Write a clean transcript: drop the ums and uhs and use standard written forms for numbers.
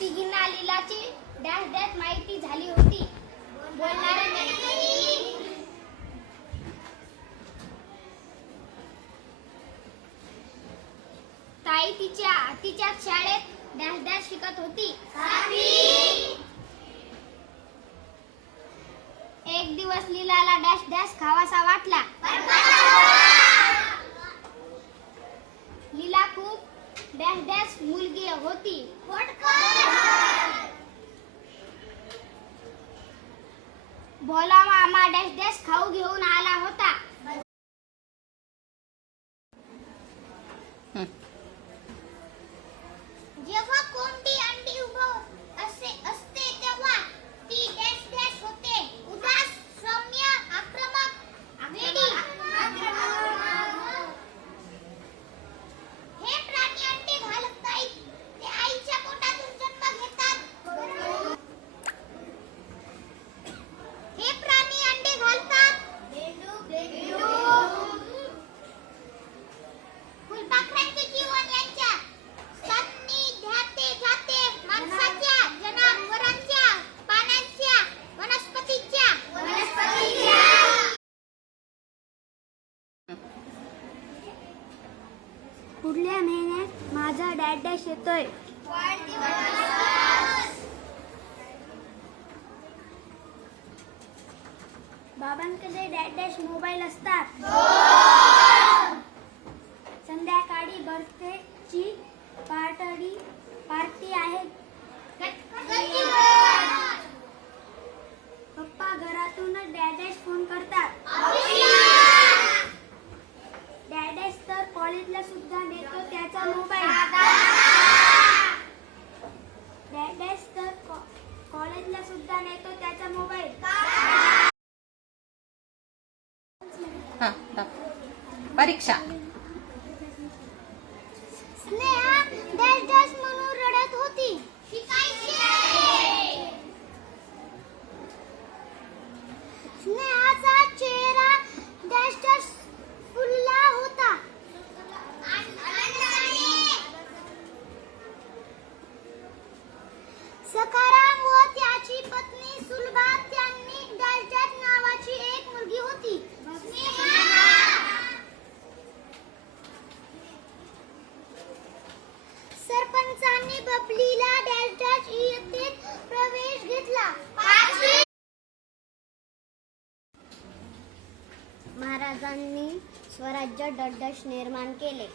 तिघींना लीलाची dash dash माहिती झाली होती. बोलणारे ताई तिच्या शाळेत डॅश डॅश शिकत होती. एक दिवस लीलाला डॅश डॅश खावासा वाटला. लीला खूप डॅश डॅश मुलगी होती. भोला मामा डॅश डॅश खाऊ घेऊन आला होता. जेव्हा कोंबडी अंडी असते तेव्हा ती डॅश डॅश होते. उदास, सौम्य, आक्रमक, वेडी. हे प्राणी अंडे घालत नाहीत, ते आईच्या पोटातून जन्म घेतात. हे प्राणी अंडे घालतात. फुलपाखरांचे जीवन यांच्या जाते माणसाच्या, जनावरांच्या, पाण्याच्या, वनस्पतीच्या. पुढल्या महिन्यात माझा डॅश डॅश येतोय. बाबांकडे डॅश डॅश मोबाईल असतात. संध्याकाळी बर्थडेची पार्टी आहे. पप्पा घरातूनच डॅश डॅश फोन करतात. डॅश डॅश तर कॉलेजला सुद्धा नेतो त्याचा मोबाईल. डॅश डॅश तर कॉलेजला सुद्धा नेतो त्याचा मोबाईल. परीक्षा. स्नेहा डॅश डॅश म्हणून रडत होती. स्नेहाचा चेहरा डॅश डॅश फुलला होता. सखाराम व त्याची पत्नी सुलभा त्यांनी डॅश डॅश नावाची एक मुलगी होती. सरपंचांनी बबलीला डॅश डॅश इयत्तेत प्रवेश घेतला. महाराजांनी स्वराज्य डॅश डॅश निर्माण केले.